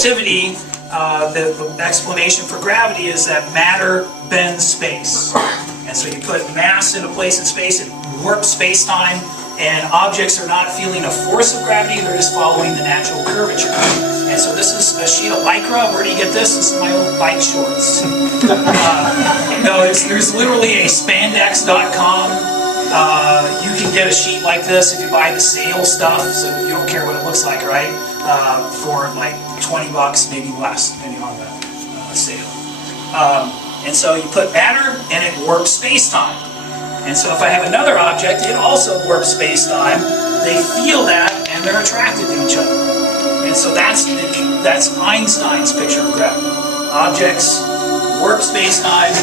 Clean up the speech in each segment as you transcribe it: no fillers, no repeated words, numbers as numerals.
relativity, the explanation for gravity is that matter bends space. And so you put mass in a place in space, it warps space-time, and objects are not feeling a force of gravity, they're just following the natural curvature. And so this is a sheet of Lycra. Where do you get this? This is my old bike shorts. No, there's literally a spandex.com. You can get a sheet like this if you buy the sale stuff, so you don't care what it looks like, right? For like 20 bucks, maybe less, depending on the sale. And so you put matter and it warps space-time. And so if I have another object, it also warps space-time. They feel that and they're attracted to each other. And so that's Einstein's picture of gravity. Objects warp space-time,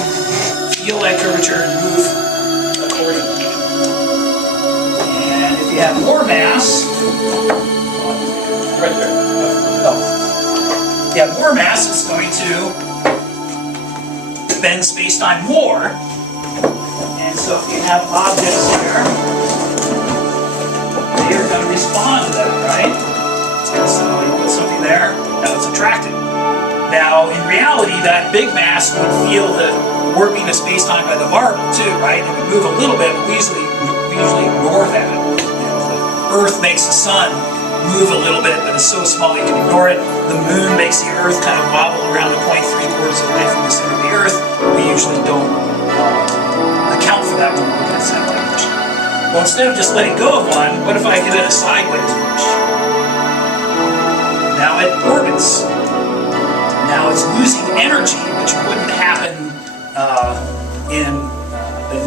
feel that curvature, and move accordingly. And if you have more mass, right there. If you have more mass, it's going to bend space-time more. And so if you have objects here, they are going to respond to that, right? And so you put something there, now it's attracted. Now, in reality, that big mass would feel the warping of space-time by the marble too, right? It would move a little bit, but we usually ignore that. You know, the Earth makes the sun move a little bit, but it's so small you can ignore it. The moon makes the Earth kind of wobble around the point 3/4 of the way from the center of the Earth. We usually don't account for that when we look at satellite motion. Well, instead of just letting go of one, what if I give it a sideways motion? Now it orbits. Now it's losing energy, which wouldn't happen in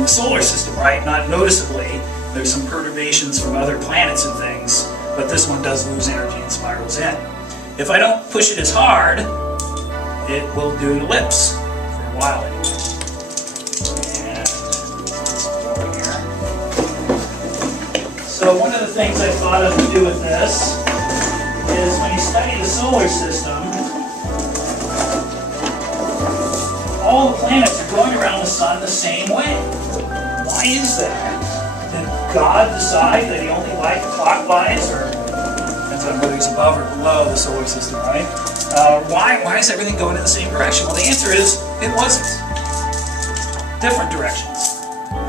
the solar system, right? Not noticeably. There's some perturbations from other planets and things, but this one does lose energy and spirals in. If I don't push it as hard, it will do an ellipse for a while anyway. So one of the things I thought of to do with this is when you study the solar system, all the planets are going around the sun the same way. Why is that? Did God decide that he only liked clockwise, or depends on whether he's above or below the solar system, right? Why is everything going in the same direction? Well, the answer is it wasn't. Different directions.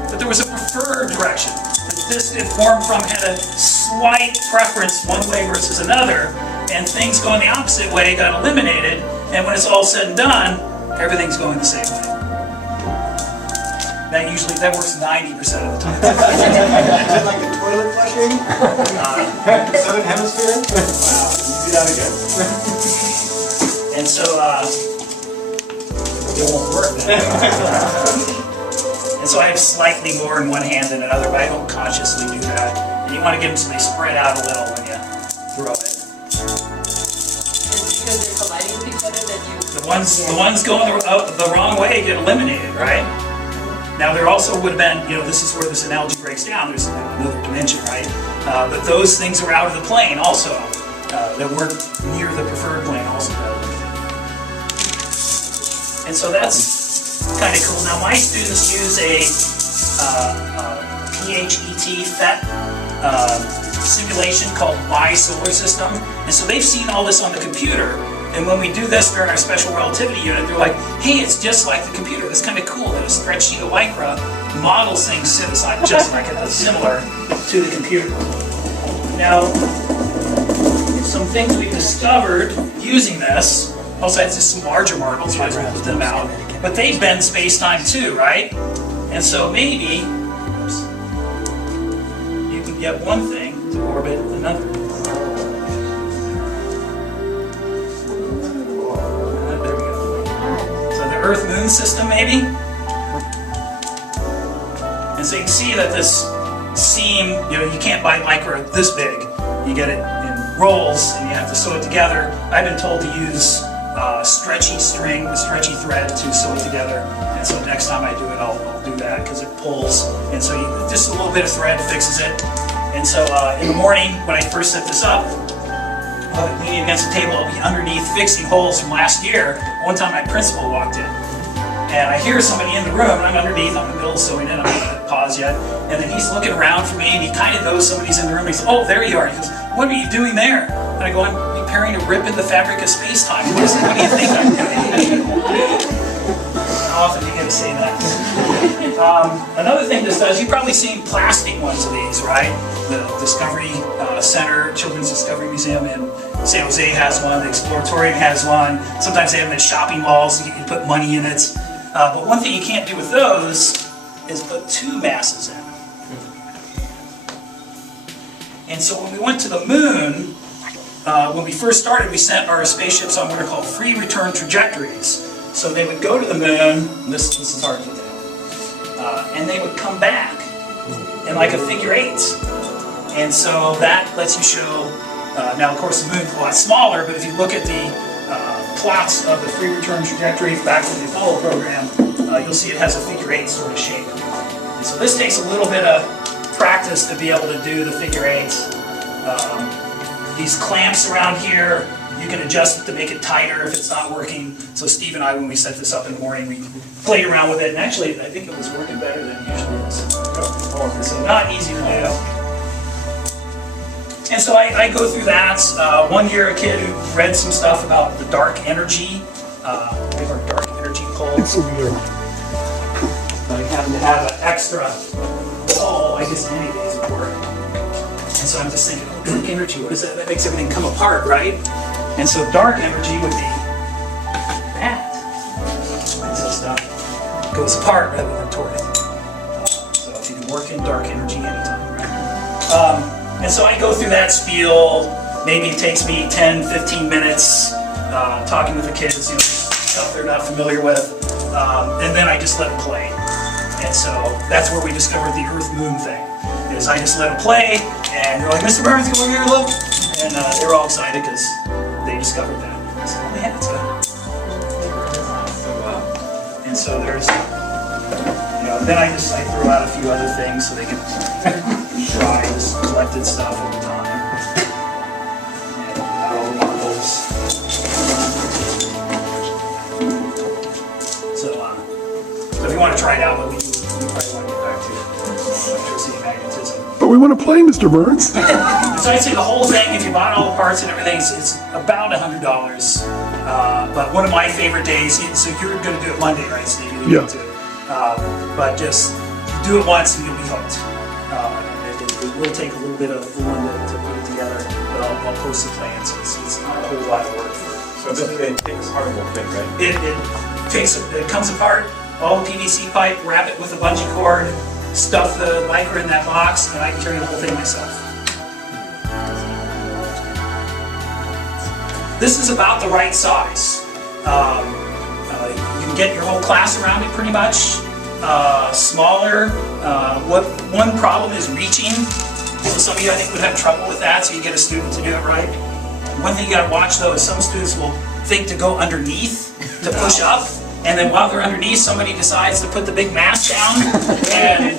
But there was a preferred direction. This it formed from had a slight preference one way versus another, and things going the opposite way got eliminated, and when it's all said and done, everything's going the same way. That works 90% of the time. Is it like the toilet flushing? Southern hemisphere? Wow, you do that again. And so it won't work then. And so I have slightly more in one hand than another, but I don't consciously do that. And you want to give them so they spread out a little when you throw it. Because they're colliding with each other that you... The ones going the wrong way get eliminated, right? Now there also would have been, this is where this analogy breaks down. There's another dimension, right? But those things were out of the plane also, that weren't near the preferred plane also. And so that's kind of cool. Now my students use a PHET simulation called My Solar System, and so they've seen all this on the computer. And when we do this during our special relativity unit, they're like, "Hey, it's just like the computer. It's kind of cool that a spreadsheet of Lycra models things just like it, that's similar to the computer." Now, some things we've discovered using this. Also, it's just some larger marbles. Might as well put them out. But they bend space-time too, right? And so maybe you can get one thing to orbit another. There we go. So the Earth-Moon system, maybe? And so you can see that this seam, you can't buy Lycra this big. You get it in rolls, and you have to sew it together. I've been told to use stretchy string, the stretchy thread to sew it together, and so next time I do it, I'll do that because it pulls, and so just a little bit of thread fixes it. And so in the morning when I first set this up, I'll be leaning against the table, I'll be underneath fixing holes from last year. One time my principal walked in, and I hear somebody in the room, and I'm underneath, I'm in the middle of sewing in, I'm not going to pause yet, and then he's looking around for me, and he kind of knows somebody's in the room, and he says, "Oh, there you are." He goes, "What are you doing there?" And I go, "I'm preparing to rip in the fabric of space-time. What do you think I'm doing? How often do you get to say that? Another thing this does, you've probably seen plastic ones of these, right? The Discovery Center, Children's Discovery Museum in San Jose has one, the Exploratorium has one. Sometimes they have them at shopping malls, you can put money in it. But one thing you can't do with those is put two masses in. And so when we went to the moon, when we first started, we sent our spaceships on what are called free return trajectories. So they would go to the moon, and this is hard to do, and they would come back in like a figure eight. And so that lets you show, now of course the moon's a lot smaller, but if you look at the plots of the free return trajectory back from the Apollo program, you'll see it has a figure eight sort of shape. And so this takes a little bit of practice to be able to do the figure eights. These clamps around here, you can adjust it to make it tighter if it's not working. So Steve and I, when we set this up in the morning, we played around with it, and actually I think it was working better than it usually is. So not easy to do. And so I go through that. One year a kid who read some stuff about the dark energy, we have our dark energy pole. It's so weird. I happen to have an extra, I guess any days would work. And so I'm just thinking, oh, dark energy, what is that? That makes everything come apart, right? And so dark energy would be that. And so stuff goes apart rather than toward it. So if you can work in dark energy anytime, right? And so I go through that spiel. Maybe it takes me 10, 15 minutes talking with the kids, stuff they're not familiar with. And then I just let them play. And so that's where we discovered the Earth-Moon thing. Is I just let them play, and they're like, Mr. Burns, come over here, look. And they were all excited because they discovered that. I said, oh man, it's good. And so there's, then I throw out a few other things so they can try this collected stuff over time. And all the marbles. So if you want to try it out, but we probably want to get back to electricity and magnetism. But we want to play, Mr. Burns. So I'd say the whole thing, if you bought all the parts and everything, it's about $100. But one of my favorite days, so you're going to do it Monday, right, Steve? Yeah. But just do it once and you'll be hooked. And it will take a little bit of fooling to put it together, but I'll post the plan, so it's not a whole lot of work. So basically it takes apart real quick, right? It comes apart, all the PVC pipe, wrap it with a bungee cord, stuff the micro in that box, and I can carry the whole thing myself. This is about the right size. You can get your whole class around it pretty much. Smaller. One problem is reaching. So some of you I think would have trouble with that, so you get a student to do it right. One thing you gotta watch though is some students will think to go underneath to push up, and then while they're underneath, somebody decides to put the big mass down, and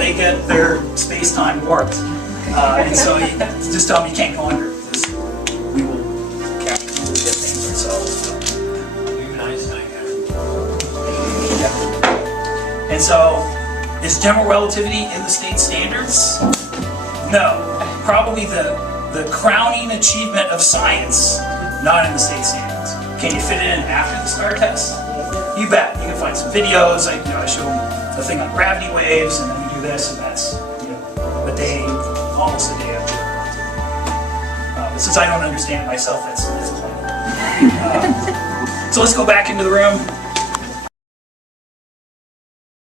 they get their space-time warped. And so you just tell them you can't go under. We will capture, we will get things ourselves. Even Einstein had it. Yeah. And so, is general relativity in the state standards? No. Probably the crowning achievement of science, not in the state standards. Can you fit it in after the STAR test? You bet. You can find some videos. I show them the thing on gravity waves, and then we do this, and that's a day, almost a day of general relativity. But since I don't understand it myself, that's plenty. So let's go back into the room.